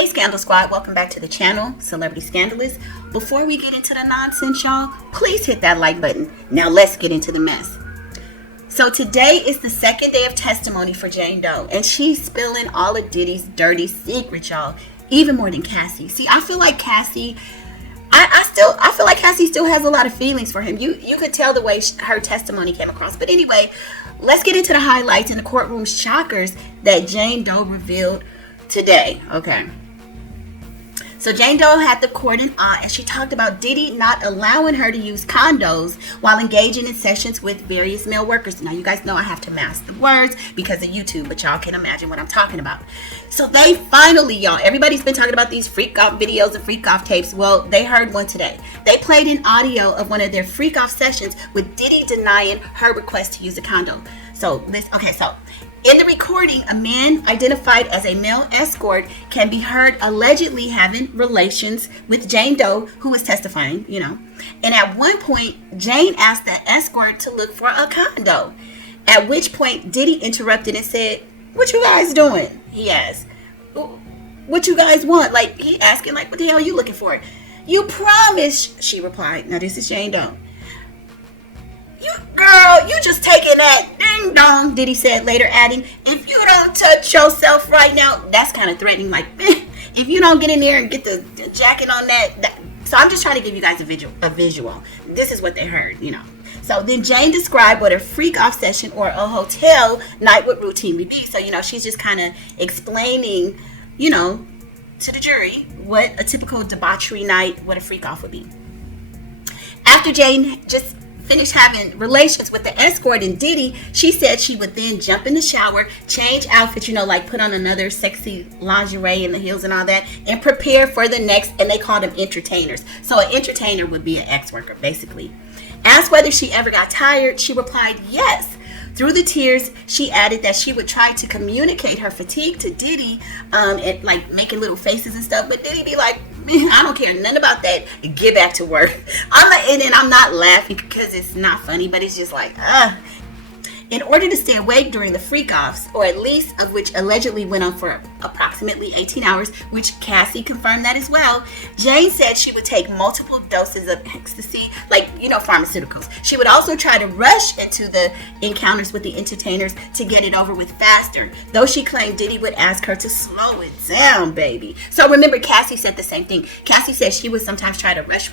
Hey Scandal Squad, welcome back to the channel, Celebrity Scandalous. Before we get into the nonsense, y'all, please hit that like button. Now let's get into the mess. So today is the second day of testimony for Jane Doe, and she's spilling all of Diddy's dirty secrets, y'all, even more than Cassie. See, I feel like Cassie, I feel like Cassie still has a lot of feelings for him. You could tell the way her testimony came across. But anyway, let's get into the highlights and the courtroom shockers that Jane Doe revealed today. Okay. So Jane Doe had the court in awe as she talked about Diddy not allowing her to use condos while engaging in sessions with various male workers. Now, you guys know I have to mask the words because of YouTube, but y'all can imagine what I'm talking about. So they finally, y'all, everybody's been talking about these freak-off videos and freak-off tapes. Well, they heard one today. They played an audio of one of their freak-off sessions with Diddy denying her request to use a condo. So in the recording, a man identified as a male escort can be heard allegedly having relations with Jane Doe, who was testifying, And at one point, Jane asked the escort to look for a condo. At which point, Diddy interrupted and said, "What you guys doing?" He asked. "What you guys want?" Like, he asking, like, what the hell are you looking for? "You promised," she replied. Now, this is Jane Doe. You just taking that ding dong," Diddy said, later adding, "If you don't touch yourself right now," that's kind of threatening, like, if you don't get in there and get the jacket on that. So I'm just trying to give you guys a visual. This is what they heard, So then Jane described what a freak-off session or a hotel night would routinely be. So, she's just kind of explaining, to the jury what a typical debauchery night, what a freak-off would be. After Jane just finished having relations with the escort and Diddy, she said she would then jump in the shower, change outfits, like put on another sexy lingerie and the heels and all that, and prepare for the next, and they called them entertainers. So an entertainer would be an ex-worker, basically. Asked whether she ever got tired, she replied yes. Through the tears, she added that she would try to communicate her fatigue to Diddy, and like making little faces and stuff, but Diddy be like, "I don't care nothing about that. Get back to work." I'm not laughing because it's not funny, but it's just like, In order to stay awake during the freak-offs, or at least of which allegedly went on for approximately 18 hours, which Cassie confirmed that as well, Jane said she would take multiple doses of ecstasy, like, pharmaceuticals. She would also try to rush into the encounters with the entertainers to get it over with faster, though she claimed Diddy would ask her to slow it down, baby. So remember, Cassie said the same thing. Cassie said she would sometimes try to rush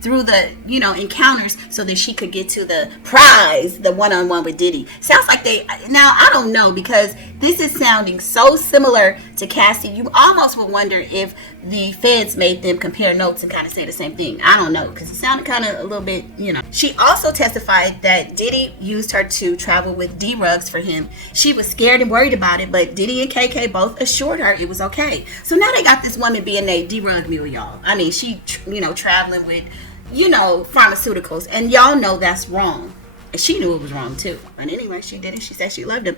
through the, encounters so that she could get to the prize, the one-on-one with Diddy. Sounds like now I don't know, because this is sounding so similar to Cassie. You almost would wonder if the feds made them compare notes and kind of say the same thing. I don't know, because it sounded kind of a little bit, She also testified that Diddy used her to travel with D-Rugs for him. She was scared and worried about it, but Diddy and KK both assured her it was okay. So now they got this woman being a D-Rug mule, y'all. I mean, she, traveling with, pharmaceuticals, and y'all know that's wrong. And she knew it was wrong too. But anyway, she did it. She said she loved him.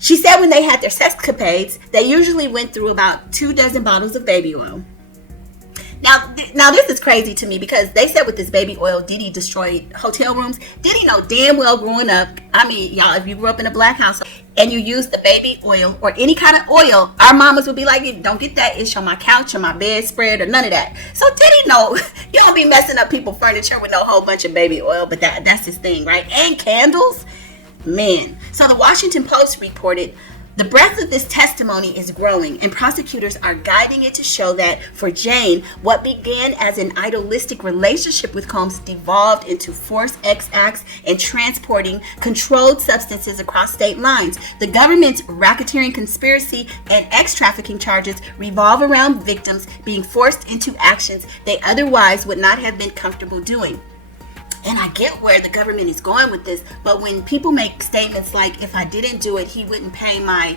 She said when they had their sexcapades, they usually went through about 24 bottles of baby oil. Now this is crazy to me, because they said with this baby oil, Diddy destroyed hotel rooms. Diddy know damn well growing up, I mean, y'all, if you grew up in a black house and you used the baby oil or any kind of oil, our mamas would be like, "Don't get that. It's on my couch or my bedspread or none of that." So Diddy know you don't be messing up people's furniture with no whole bunch of baby oil, but that's his thing, right? And candles, man. So the Washington Post reported, "The breadth of this testimony is growing, and prosecutors are guiding it to show that for Jane, what began as an idealistic relationship with Combs devolved into forced X acts and transporting controlled substances across state lines. The government's racketeering conspiracy and trafficking charges revolve around victims being forced into actions they otherwise would not have been comfortable doing." And I get where the government is going with this, but when people make statements like, if I didn't do it, he wouldn't pay my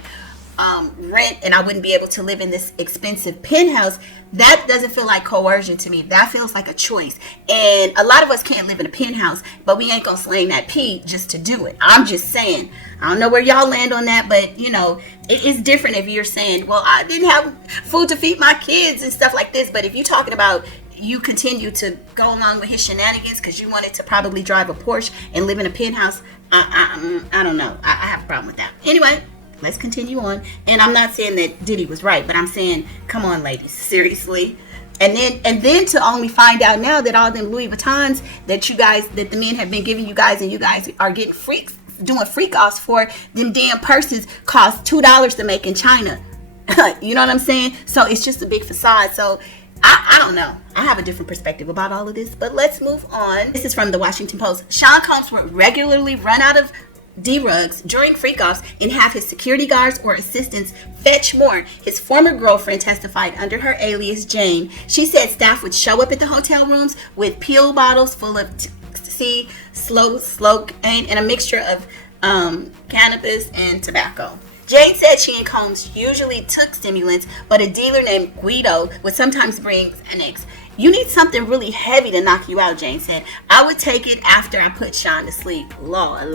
rent and I wouldn't be able to live in this expensive penthouse, that doesn't feel like coercion to me. That feels like a choice. And a lot of us can't live in a penthouse, but we ain't gonna slang that P just to do it. I'm just saying, I don't know where y'all land on that, but it is different if you're saying, well, I didn't have food to feed my kids and stuff like this. But if you're talking about you continue to go along with his shenanigans because you wanted to probably drive a Porsche and live in a penthouse, I don't know. I have a problem with that. Anyway, let's continue on. And I'm not saying that Diddy was right, but I'm saying, come on, ladies, seriously. And then to only find out now that all them Louis Vuittons that the men have been giving you guys, and you guys are getting doing freak-offs for, them damn purses cost $2 to make in China. You know what I'm saying? So it's just a big facade. So I don't know. I have a different perspective about all of this, but let's move on. This is from the Washington Post. Sean Combs would regularly run out of D-rugs during freak-offs and have his security guards or assistants fetch more. His former girlfriend testified under her alias Jane. She said staff would show up at the hotel rooms with pill bottles full of ecstasy, slow, and a mixture of cannabis and tobacco. Jane said she and Combs usually took stimulants, but a dealer named Guido would sometimes bring Xanax. You need something really heavy to knock you out, Jane said. I would take it after I put Sean to sleep. Lord.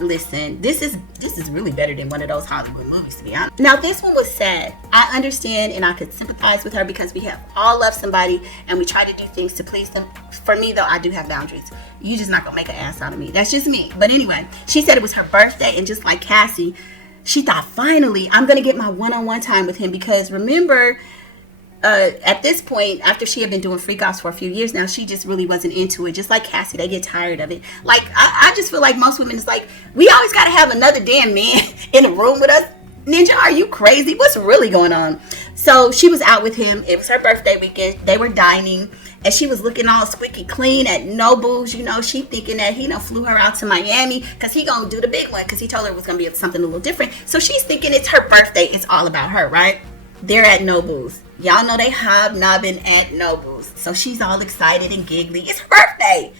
Listen, this is really better than one of those Hollywood movies, to be honest. Now, this one was sad. I understand and I could sympathize with her because we have all loved somebody and we try to do things to please them. For me, though, I do have boundaries. You just not gonna make an ass out of me. That's just me. But anyway, she said it was her birthday, and just like Cassie, she thought, finally, I'm gonna get my one-on-one time with him, because remember, at this point, after she had been doing freak-offs for a few years now, she just really wasn't into it. Just like Cassie, they get tired of it. Like, I just feel like most women, it's like, we always got to have another damn man in the room with us. Ninja, are you crazy? What's really going on? So she was out with him. It was her birthday weekend. They were dining, and she was looking all squeaky clean at Nobles. You know, she thinking that he done flew her out to Miami because he gonna do the big one, because he told her it was gonna be something a little different. So she's thinking it's her birthday. It's all about her, right? They're at Nobles. Y'all know they hobnobbing at Nobles. So she's all excited and giggly. It's her birthday.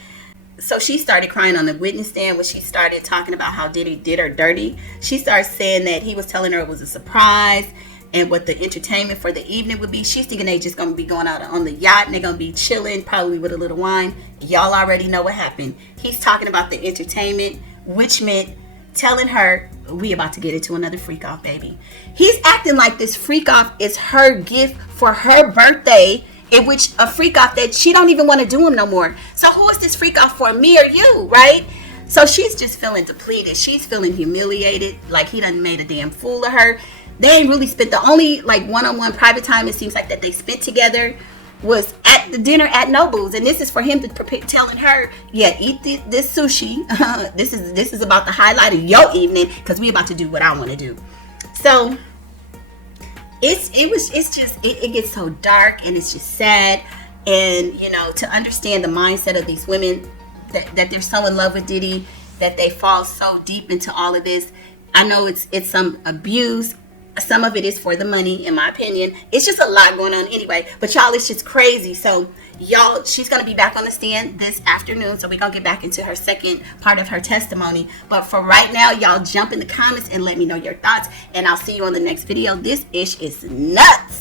So she started crying on the witness stand when she started talking about how Diddy did her dirty. She started saying that he was telling her it was a surprise and what the entertainment for the evening would be. She's thinking they just going to be going out on the yacht and they're going to be chilling, probably with a little wine. Y'all already know what happened. He's talking about the entertainment, which meant telling her, we about to get into another freak off, baby. He's acting like this freak off is her gift for her birthday, in which a freak off that she don't even want to do him no more. So who is this freak off for, me or you, right? So she's just feeling depleted. She's feeling humiliated, like he done made a damn fool of her. They ain't really spent the only like one-on-one private time it seems like that they spent together was at the dinner at Nobles, and this is for him to telling her, yeah, eat this sushi. This is about the highlight of your evening, because we about to do what I want to do. So it gets so dark, and it's just sad. And you know, to understand the mindset of these women that they're so in love with Diddy that they fall so deep into all of this. I know it's some abuse. Some of it is for the money, in my opinion. It's just a lot going on anyway. But y'all, it's just crazy. So y'all, she's going to be back on the stand this afternoon. So we're going to get back into her second part of her testimony. But for right now, y'all jump in the comments and let me know your thoughts. And I'll see you on the next video. This ish is nuts.